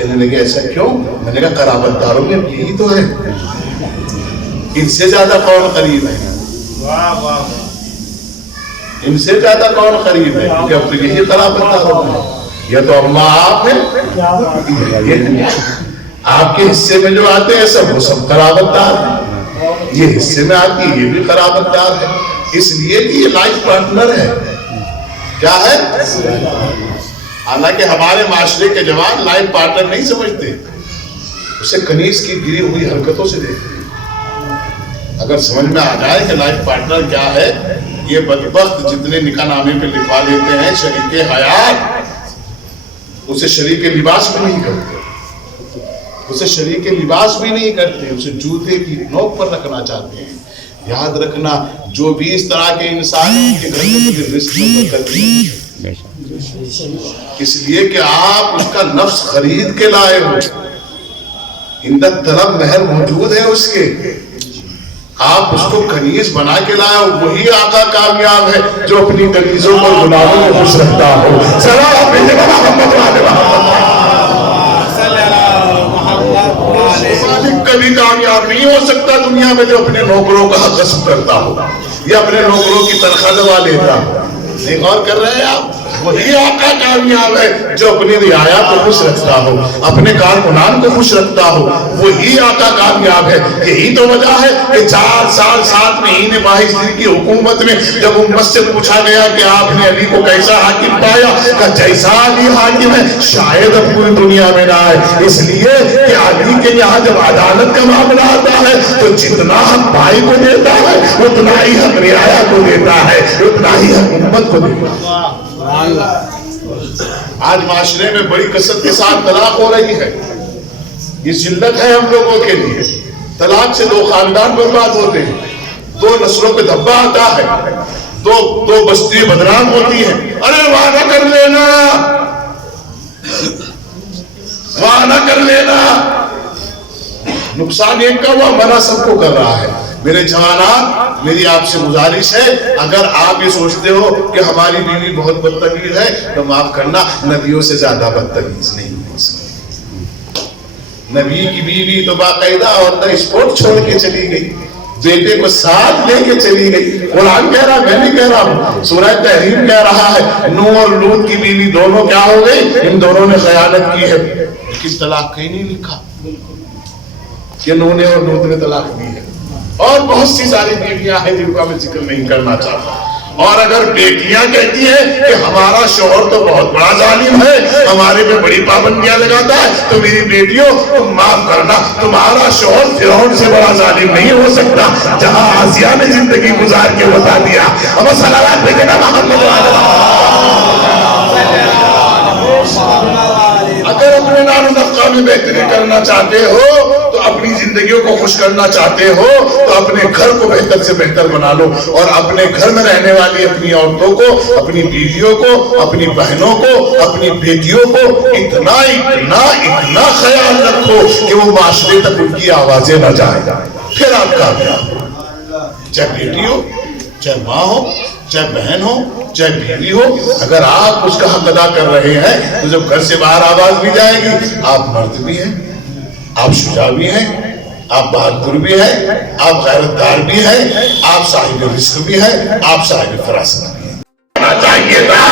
کہنے لگے ایسا کیوں؟ میں نے کہا قرابت داروں میں یہی تو ہے، ان سے زیادہ کون قریب ہے؟ ان سے زیادہ کون قریب ہے؟ کیونکہ اب تو یہی قرابت داروں میں، یا تو اماں آپ ہیں، آپ کے حصے میں جو آتے ہیں سب وہ سب قرابت دار ہیں، یہ حصے میں آتی ہے یہ بھی قرابت دار ہے، اس لیے کہ یہ لائف پارٹنر ہے۔ کیا ہے؟ حالانکہ ہمارے معاشرے کے جوان لائف پارٹنر نہیں سمجھتے، اسے کنیز کی گری ہوئی حرکتوں سے دیکھتے ہیں۔ اگر سمجھ میں آ جائے کہ لائف پارٹنر کیا ہے، یہ بدبخت جتنے نکاح نامے پہ لکھوا دیتے ہیں شریک حیات، اسے شریک لباس بھی نہیں کرتے، اسے شریک لباس بھی نہیں کرتے، اسے جوتے کی نوک پر رکھنا چاہتے ہیں۔ یاد رکھنا جو بھی اس طرح کے انسان ان کے گھر میں رزق میں برکت نہیں، اس لیے کہ آپ اس کا نفس خرید کے لائے ہو، اندر طلب مہر موجود ہے اس کے، آپ اس کو کنیز بنا کے لائے ہو، وہی آقا کامیاب ہے جو اپنی کنیزوں پر غلاموں کو خوش رکھتا ہو۔ کبھی کامیاب نہیں ہو سکتا دنیا میں جو اپنے نوکروں کا حق غصب کرتا ہو یا اپنے نوکروں کی تنخواہ دبا لیتا ہو۔ نہیں غور کر رہے ہیں آپ؟ وہی آقا کامیاب ہے جو اپنی رعایا کو خوش رکھتا ہو، اپنے کارکنان کو خوش رکھتا ہو، وہی آقا کامیاب ہے۔ یہی تو وجہ ہے کہ 4 سال 7 مہینے 22 دن کی حکومت میں جب امت سے پوچھا گیا کہ آپ نے علی کو کیسا حاکم پایا، کہ جیسا علی حاکم ہے شاید اب پوری دنیا میں نہ آئے، اس لیے کہ علی کے یہاں جب عدالت کا معاملہ آتا ہے تو جتنا حق بھائی کو دیتا ہے اتنا ہی حق رعایا کو دیتا ہے، اتنا ہی حق امت کو دیتا ہے۔ آج معاشرے میں بڑی کثرت کے ساتھ طلاق ہو رہی ہے، یہ ذلت ہے ہم لوگوں کے لیے۔ طلاق سے 2 خاندان برباد ہوتے ہیں، 2 نسلوں پہ دھبا آتا ہے، 2 بستیاں بدنام ہوتی ہیں۔ ارے وعدہ کر لینا، وعدہ کر لینا، نقصان ایک کا ہوا منع سب کو کر رہا ہے۔ میرے جوانان میری آپ سے گزارش ہے، اگر آپ یہ سوچتے ہو کہ ہماری بیوی بہت بدتمیز ہے تو معاف کرنا، نبیوں سے زیادہ بدتمیز نہیں ہو سکتی۔ نبی کی بیوی تو باقاعدہ اور اسپورٹ چھوڑ کے چلی گئی، بیٹے کو ساتھ لے کے چلی گئی۔ قرآن کہہ رہا، میں نہیں کہہ رہا ہوں، سورہ تحریم کہہ رہا ہے، نوح اور لوط کی بیوی دونوں کیا ہو گئی؟ ان دونوں نے خیانت کی ہے، لیکن طلاق کہیں نہیں لکھا کہ نوح نے اور لوط نے طلاق دی ہے۔ اور بہت سی ساری بیٹیاں ہیں جن کا میں ذکر نہیں کرنا چاہتا۔ اور اگر بیٹیاں کہتی ہیں کہ ہمارا شوہر تو بہت بڑا ظالم ہے، ہمارے پہ بڑی پابندیاں لگاتا ہے، تو میری بیٹیوں تم معاف کرنا، تمہارا شوہر فرعون سے بڑا ظالم نہیں ہو سکتا، جہاں آسیہ نے زندگی گزار کے بتا دیا۔ اب صلوات بھیجنا محمد اگر اپنے نام و نفقہ میں بہتری کرنا چاہتے ہو تو اپنی زندگیوں کو خوش کرنا چاہتے ہو تو اپنے گھر کو بہتر سے بہتر بنا لو، اور اپنے گھر میں رہنے والی اپنی عورتوں کو، اپنی بیویوں کو، اپنی بہنوں کو، اپنی بیٹیوں کو اتنا اتنا اتنا خیال رکھو کہ وہ معاشرے تک ان کی آوازیں نہ جائیں، پھر آپ کامیاب ہو۔ چاہے بیٹی ہو، چاہے ماں ہو، چاہے بہن ہو، چاہے بیوی ہو، اگر آپ اس کا حق ادا کر رہے ہیں تو جب گھر سے باہر آواز بھی جائے گی، آپ مرد بھی ہیں، آپ شجاع بھی ہیں، آپ بہادر بھی ہیں، آپ غیرتدار بھی ہیں، آپ صاحب رزق بھی ہیں، آپ صاحب فراست بھی ہیں۔ چاہیے تھا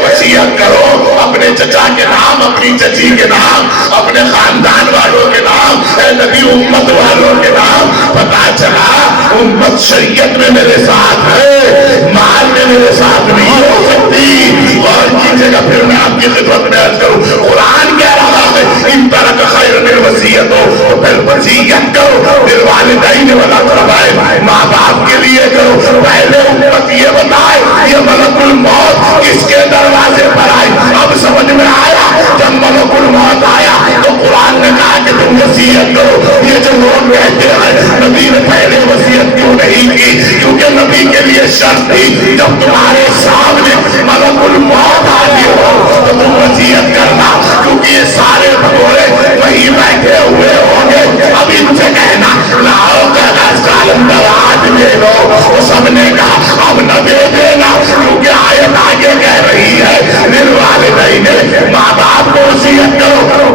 وصیت کرو اپنے چچا کے نام، اپنی چچی کے نام، اپنے خاندان والوں کے نام، اے نبی امت والوں کے نام۔ پتا چلا امت شریعت میں میرے ساتھ ہے، مال میں میرے ساتھ نہیں ہو سکتی۔ اور کی جگہ پھر میں آپ کی خدمت میں عرض کروں، قرآن کہہ رہا ہے ان ترک خیر من وصیت ہو تو پھر وصیت کرو، بالوالدین والاقرباء، ماں باپ کے لیے کرو۔ پہلے امت یہ بتائے یہ ملک الموت کس کے دروازے پر آئی؟ اب سمجھ میں آیا، جب ملک الموت آیا تو قرآن نے کہا کہ تم وصیت کرو۔ یہ جو لوگ کہتے ہیں نبی نے پہلے وصیت کیوں نہیں کی، کیونکہ نبی کے لیے شرط تھی جب تمہارے سامنے ملک الموت حاضر ہو تو تم وصیت کرنا، کیونکہ یہ سارے بھگورے وہی بیٹھے ہوئے ہوں گے۔ اب ان سے کہنا لاؤ کالم دراز دے دو، وہ سب نے کہا اب نہ دے دینا، کیونکہ آیت آگے کہہ رہی ہے للوالدین، ماں باپ کو وصیت کرو،